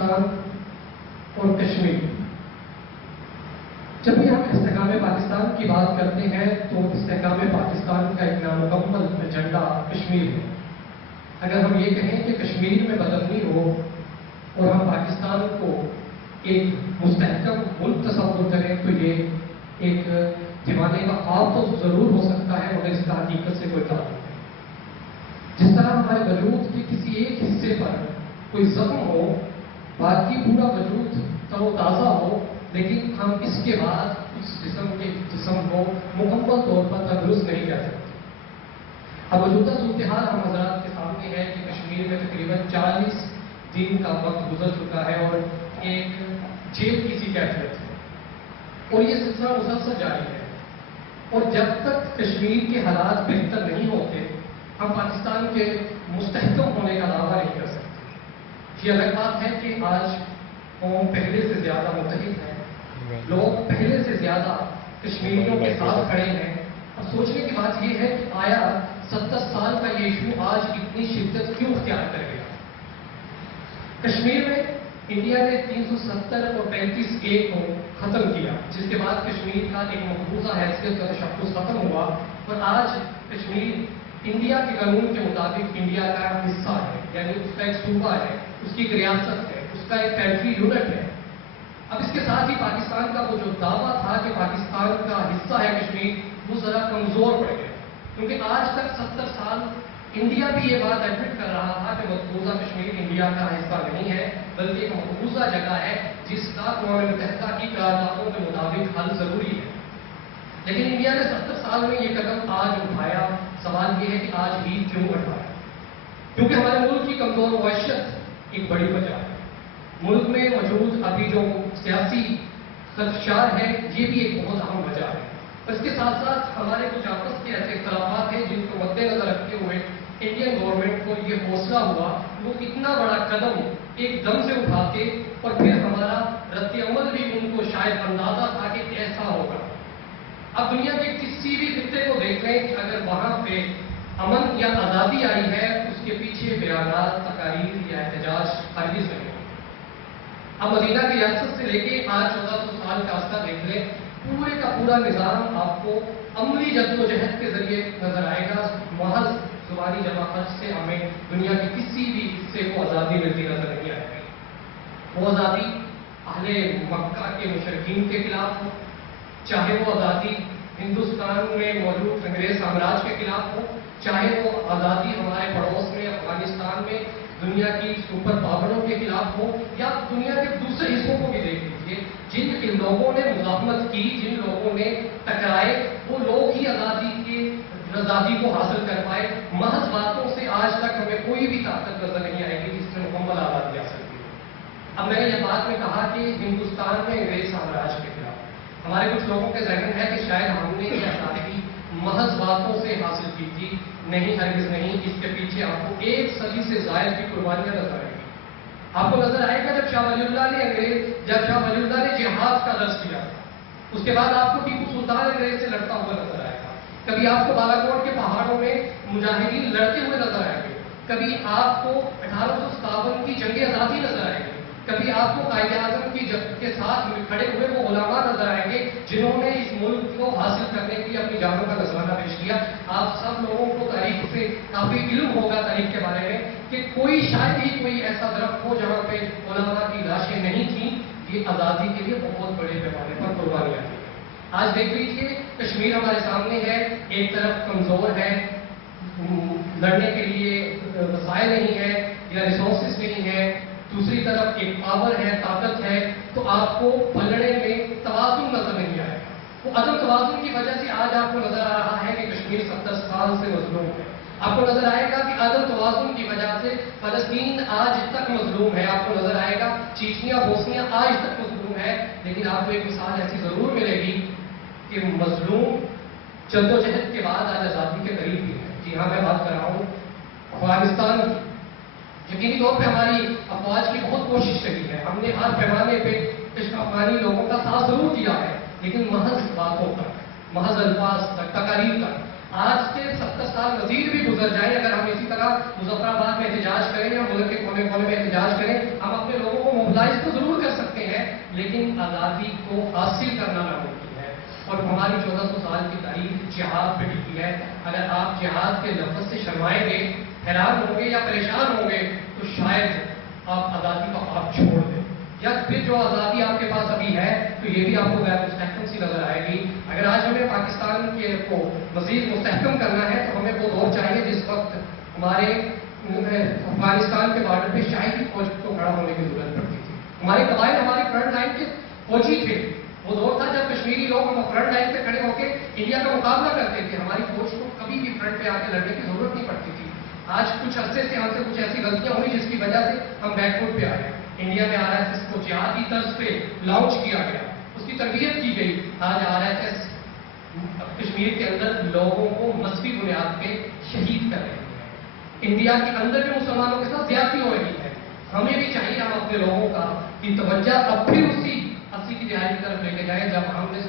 پاکستان اور کشمیر. جب بھی ہم استحکام پاکستان کی بات کرتے ہیں تو استحکام پاکستان کا ایک نامکمل ایجنڈا کشمیر ہے. اگر ہم یہ کہیں کہ کشمیر میں بدامنی ہو اور ہم پاکستان کو ایک مستحکم ملک تصور کریں تو یہ ایک دیوانے کا خواب تو ضرور ہو سکتا ہے مگر اس کا حقیقت سے کوئی تعلق نہیں. جس طرح ہمارے وجود کے کسی ایک حصے پر کوئی زخم ہو باقی پورا وجود تر و تازہ ہو لیکن ہم اس کے بعد اس جسم کو مکمل طور پر تندرست نہیں کر سکتے. اب موجودہ صورتحال ہم حضرات کے سامنے ہے کہ کشمیر میں تقریباً 40 دن کا وقت گزر چکا ہے اور ایک جیل کی سی کیفیت ہے اور یہ سلسلہ مسلسل جاری ہے. اور جب تک کشمیر کے حالات بہتر نہیں ہوتے ہم پاکستان کے مستحکم ہونے کا دعویٰ نہیں کر سکتے. یہ الگ بات ہے کہ آج قوم پہلے سے زیادہ متحد ہے, لوگ پہلے سے زیادہ کشمیریوں کے ساتھ کھڑے ہیں. اب سوچنے کی بات یہ ہے کہ آیا 70 سال کا یہ ایشو آج اتنی شدت کیوں اختیار کر گیا. کشمیر میں انڈیا نے 370 اور 35A کو ختم کیا جس کے بعد کشمیر کا ایک مقبوضہ حیثیت کا تشخص ختم ہوا اور آج کشمیر انڈیا کے قانون کے مطابق انڈیا کا حصہ ہے, یعنی اس کا ایک صوبہ ہے, اس کی ایک ریاست ہے, اس کا ایک ٹیریٹری یونٹ ہے. اب اس کے ساتھ ہی پاکستان کا وہ جو دعویٰ تھا کہ پاکستان کا حصہ ہے کشمیر وہ ذرا کمزور پڑ گیا کیونکہ آج تک 70 سال انڈیا بھی یہ بات ایڈمٹ کر رہا تھا کہ مقبوضہ کشمیر انڈیا کا حصہ نہیں ہے بلکہ ایک مقبوضہ جگہ ہے جس کا اقوام متحدہ کی قراردادوں کے مطابق حل ضروری ہے. لیکن انڈیا نے 70 سال میں یہ قدم آج اٹھایا. سوال یہ ہے کہ آج ہی کیوں اٹھایا؟ کیونکہ ہمارے ملک کی کمزور معیشت ایک بڑی وجہ ہے. ملک میں موجود ابھی جو سیاسی خدشات ہے یہ بھی ایک بہت اہم وجہ ہے. اس کے ساتھ ساتھ ہمارے کچھ آپس کے ایسے اختلافات ہیں جن کو مد نظر رکھتے ہوئے انڈین گورنمنٹ کو یہ حوصلہ ہوا وہ اتنا بڑا قدم ایک دم سے اٹھا کے اور پھر ہمارا رد عمل بھی ان کو شاید اندازہ تھا کہ ایسا ہوگا. اب دنیا کے کسی بھی خطے کو دیکھ لیں کہ اگر وہاں پہ امن یا آزادی آئی ہے اس کے پیچھے بیانات, تقاریر یا احتجاج ہرگز نہیں. اب مدینہ کی ریاست سے لے کے آج 1400 سال کا عرصہ دیکھ لیں پورے کا پورا نظام آپ کو عملی جدوجہد کے ذریعے نظر آئے گا. محض زبانی جماعت سے ہمیں دنیا کے کسی بھی حصے کو آزادی ملتی نظر نہیں آئے گی. وہ آزادی اہل مکہ کے مشرکین کے خلاف ہو, چاہے وہ آزادی ہندوستان میں موجود انگریز سامراج کے خلاف ہو, چاہے وہ آزادی ہمارے پڑوس میں افغانستان میں دنیا کی سپر پاوروں کے خلاف ہو یا دنیا کے دوسرے حصوں کو بھی دیکھ لیجیے. جن لوگوں نے مزاحمت کی, جن لوگوں نے ٹکرائے وہ لوگ ہی آزادی کو حاصل کر پائے. محض باتوں سے آج تک ہمیں کوئی بھی طاقت نظر نہیں آئے گی جس سے مکمل آزادی آ سکتی ہے. اب میں نے یہ بات میں کہا کہ ہندوستان میں انگریز سامراج کے خلاف ہمارے کچھ لوگوں کے ذہن ہے کہ شاید ہم نے یہ آزادی محض باتوں سے حاصل کی تھی. نہیں, ہرگز نہیں. اس کے پیچھے آپ کو 1 صدی سے زائد کی قربانیاں نظر آئیں گی. آپ کو نظر آئے گا جب شاہ ولی اللہ نے جہاد کا درس کیا اس کے بعد آپ کو ٹیپو سلطان انگریز سے لڑتا ہوا نظر آئے گا. کبھی آپ کو بالا کوٹ کے پہاڑوں میں مجاہدین لڑتے ہوئے نظر آئیں گے. کبھی آپ کو 1857 کی جنگ آزادی نظر آئے گی. کبھی آپ کو قائد اعظم کی کے ساتھ کھڑے ہوئے وہ علماء نظر آئیں گے جنہوں نے اس ملک کو حاصل کرنے کے لیے اپنی جانوں کا نذرانہ پیش کیا. آپ سب لوگوں کو تاریخ سے کافی علم ہوگا تاریخ کے بارے میں کہ کوئی شاید ہی کوئی ایسا درخت ہو جہاں پہ علماء کی لاشیں نہیں تھیں. یہ آزادی کے لیے بہت بڑے پیمانے پر قربانیاں تھیں. آج دیکھ لیجیے کشمیر ہمارے سامنے ہے, ایک طرف کمزور ہے, لڑنے کے لیے وسائل نہیں ہے یا ریسورسز نہیں ہے, دوسری طرف ایک پاور ہے, طاقت ہے, تو آپ کو پلڑے میں توازن نظر نہیں آئے گا. وہ عدم توازن کی وجہ سے آج آپ کو نظر آ رہا ہے کہ کشمیر 70 سال سے مظلوم ہے. آپ کو نظر آئے گا کہ عدم توازن کی وجہ سے فلسطین آج تک مظلوم ہے. آپ کو نظر آئے گا چیچنیا بوسنیا آج تک مظلوم ہے. لیکن آپ کو ایک مثال ایسی ضرور ملے گی کہ مظلوم جدوجہد کے بعد آج آزادی کے قریب بھی ہے. جی ہاں, میں بات کر رہا ہوں افغانستان کی. یقینی طور پہ ہماری افواج کی بہت کوشش رہی ہے. ہم نے ہر پیمانے پہ افغانی لوگوں کا ساتھ ضرور دیا ہے لیکن محض باتوں تک, محض الفاظ تک, تقاریر تک. آج سے 70 سال مزید بھی گزر جائیں، اگر ہم اسی طرح مظفر آباد میں احتجاج کریں یا ملک کے کونے کونے میں احتجاج کریں، ہم اپنے لوگوں کو موبلائز تو ضرور کر سکتے ہیں، لیکن آزادی کو حاصل کرنا ناممکن ہے۔ اور ہماری 1400 سال کی تاریخ جہاد پہ ٹکی ہے۔ اگر آپ جہاد کے لفظ سے شرمائیں گے، حیران ہوں گے یا پریشان ہوں گے، تو شاید آپ آزادی کا خواب چھوڑ دیں، یا پھر جو آزادی آپ کے پاس ابھی ہے تو یہ بھی آپ کو غیر مستحکم سی نظر آئے گی۔ اگر آج ہمیں پاکستان کے کو مزید مستحکم کرنا ہے تو ہمیں وہ دور چاہیے جس وقت ہمارے افغانستان کے بارڈر پہ شاہی کی فوج کو کھڑا ہونے کی ضرورت پڑتی تھی۔ ہمارے قبائل ہماری فرنٹ لائن کے فوجی تھے۔ وہ دور تھا جب کشمیری لوگ ہم فرنٹ لائن پہ کھڑے ہو کے انڈیا کا مقابلہ کرتے تھے، ہماری فوج کو کبھی بھی فرنٹ پہ آ کے لڑنے کی ضرورت نہیں پڑتی تھی۔ آج کچھ عرصے سے ہم سے کچھ ایسی غلطیاں ہوئی جس کی وجہ سے ہم بیک فوٹ پہ آ گئے۔ انڈیا میں RSS کو جہادی طرز پہ لانچ کیا گیا، اس کی تربیت کی گئی۔ آج RSS کشمیر کے اندر لوگوں کو مذہبی بنیاد پہ شہید کر رہے ہیں۔ انڈیا کے اندر بھی مسلمانوں کے ساتھ زیادتی ہو رہی ہے۔ ہمیں بھی چاہیے ہم اپنے لوگوں کا کی توجہ اب پھر اسی 80 کی دہائی کی طرف لے کے جائیں جب ہم نے